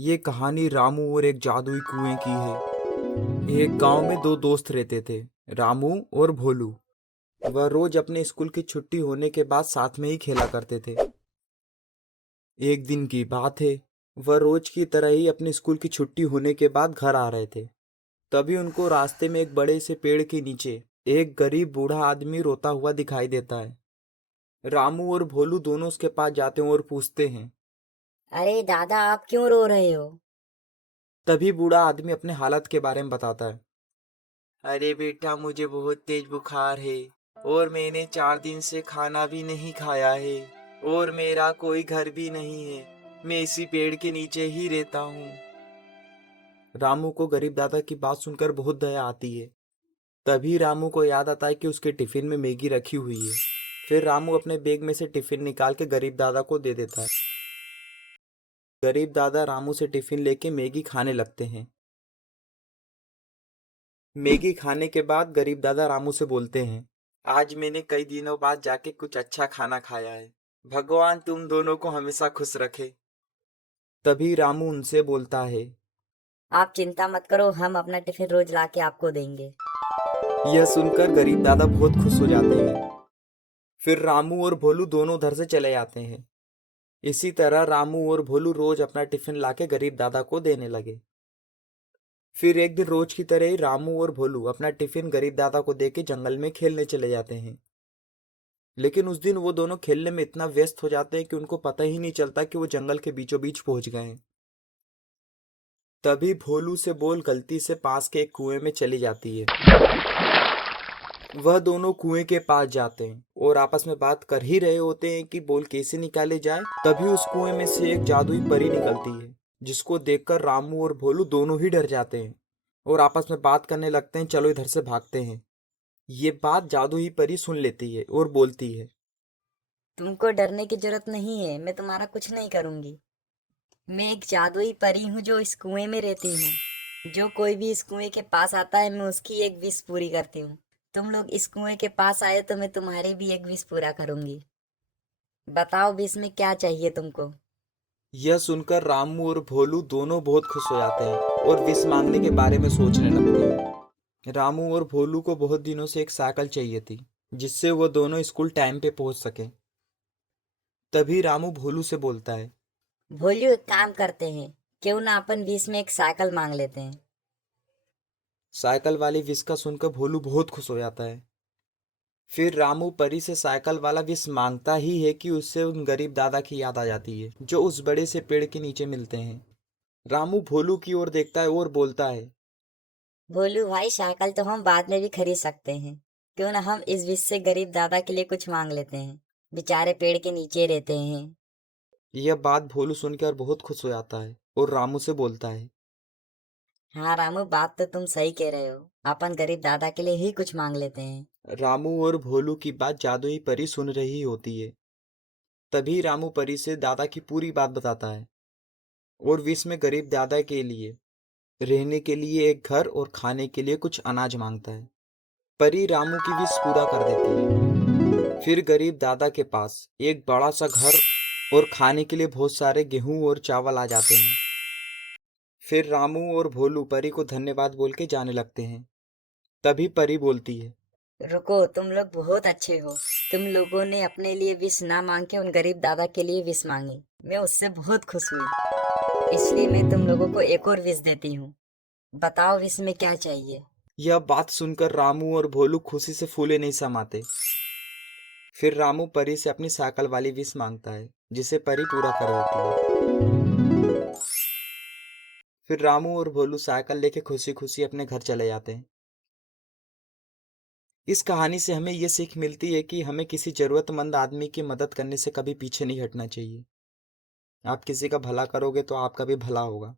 ये कहानी रामू और एक जादुई कुएं की है। एक गांव में दो दोस्त रहते थे, रामू और भोलू। वह रोज अपने स्कूल की छुट्टी होने के बाद साथ में ही खेला करते थे। एक दिन की बात है, वह रोज की तरह ही अपने स्कूल की छुट्टी होने के बाद घर आ रहे थे। तभी उनको रास्ते में एक बड़े से पेड़ के नीचे एक गरीब बूढ़ा आदमी रोता हुआ दिखाई देता है। रामू और भोलू दोनों उसके पास जाते हैं और पूछते हैं। अरे दादा, आप क्यों रो रहे हो? तभी बूढ़ा आदमी अपने हालत के बारे में बताता है। अरे बेटा, मुझे बहुत तेज बुखार है और मैंने 4 दिन से खाना भी नहीं खाया है और मेरा कोई घर भी नहीं है। मैं इसी पेड़ के नीचे ही रहता हूँ। रामू को गरीब दादा की बात सुनकर बहुत दया आती है। तभी रामू को याद आता है कि उसके टिफिन में मैगी रखी हुई है। फिर रामू अपने बैग में से टिफिन निकाल के गरीब दादा को दे देता है। गरीब दादा रामू से टिफिन लेके मैगी खाने लगते हैं। मैगी खाने के बाद गरीब दादा रामू से बोलते हैं, आज मैंने कई दिनों बाद जाके कुछ अच्छा खाना खाया है। भगवान तुम दोनों को हमेशा खुश रखे। तभी रामू उनसे बोलता है। आप चिंता मत करो, हम अपना टिफिन रोज ला के आपको देंगे। यह सुनकर गरीब दादा बहुत खुश हो जाते हैं। फिर रामू और भोलू दोनों उधर से चले जाते हैं। इसी तरह रामू और भोलू रोज अपना टिफिन लाके गरीब दादा को देने लगे। फिर एक दिन रोज की तरह ही रामू और भोलू अपना टिफिन गरीब दादा को देके जंगल में खेलने चले जाते हैं। लेकिन उस दिन वो दोनों खेलने में इतना व्यस्त हो जाते हैं कि उनको पता ही नहीं चलता कि वो जंगल के बीचों बीच पहुंच गए हैं। तभी भोलू से बोल गलती से पास के एक कुएं में चली जाती है। वह दोनों कुएं के पास जाते हैं और आपस में बात कर ही रहे होते हैं कि बोल कैसे निकाले जाए। तभी उस कुएं में से एक जादुई परी निकलती है, जिसको देखकर रामू और भोलू दोनों ही डर जाते हैं और आपस में बात करने लगते हैं, चलो इधर से भागते हैं। ये बात जादुई परी सुन लेती है और बोलती है। तुमको डरने की जरूरत नहीं है, मैं तुम्हारा कुछ नहीं करूंगी। मैं एक जादुई परी हूँ जो इस कुएं में रहती हूँ। जो कोई भी इस कुएं के पास आता है, मैं उसकी एक विश पूरी करती हूँ। तुम लोग इस कुएं के पास आए तो मैं तुम्हारी भी एक विश पूरा करूंगी। बताओ, विश में क्या चाहिए तुमको? यह सुनकर रामू और भोलू दोनों बहुत खुश हो जाते हैं और विश मांगने के बारे में सोचने लगते हैं। रामू और भोलू को बहुत दिनों से एक साइकिल चाहिए थी, जिससे वो दोनों स्कूल टाइम पे पहुंच सके। तभी रामू भोलू से बोलता है। बोलियो, एक काम करते हैं, क्यों ना अपन विश में एक साइकिल मांग लेते हैं। साइकिल वाली विश का सुनकर भोलू बहुत खुश हो जाता है। फिर रामू परी से साइकिल वाला विश मांगता ही है कि उससे उन गरीब दादा की याद आ जाती है, जो उस बड़े से पेड़ के नीचे मिलते हैं। रामू भोलू की ओर देखता है और बोलता है। बोलू भाई, साइकिल तो हम बाद में भी खरीद सकते हैं। क्यों ना हम इस विश से गरीब दादा के लिए कुछ मांग लेते हैं। बेचारे पेड़ के नीचे रहते हैं। यह बात भोलू सुनकर बहुत खुश हो जाता है और रामू से बोलता है। हाँ रामू, बात तो तुम सही कह रहे हो। अपन गरीब दादा के लिए ही कुछ मांग लेते हैं। रामू और भोलू की बात जादुई परी सुन रही होती है। तभी रामू परी से दादा की पूरी बात बताता है और विश में गरीब दादा के लिए रहने के लिए एक घर और खाने के लिए कुछ अनाज मांगता है। परी रामू की विश पूरा कर देती है। फिर गरीब दादा के पास एक बड़ा सा घर और खाने के लिए बहुत सारे गेहूं और चावल आ जाते हैं। फिर रामू और भोलू परी को धन्यवाद बोल के जाने लगते हैं। तभी परी बोलती है। रुको, तुम लोग बहुत अच्छे हो। तुम लोगों ने अपने लिए विश ना मांग के उन गरीब दादा के लिए विश मांगी। मैं उससे बहुत खुश हुई। इसलिए मैं तुम लोगों को एक और विश देती हूँ। बताओ, विश में क्या चाहिए? यह बात सुनकर रामू और भोलू खुशी से फूले नहीं समाते। फिर रामू परी से अपनी साइकिल वाली विश मांगता है, जिसे परी पूरा कर देती है। फिर रामू और भोलू साइकिल लेके खुशी खुशी अपने घर चले जाते हैं। इस कहानी से हमें यह सीख मिलती है कि हमें किसी जरूरतमंद आदमी की मदद करने से कभी पीछे नहीं हटना चाहिए। आप किसी का भला करोगे तो आपका भी भला होगा।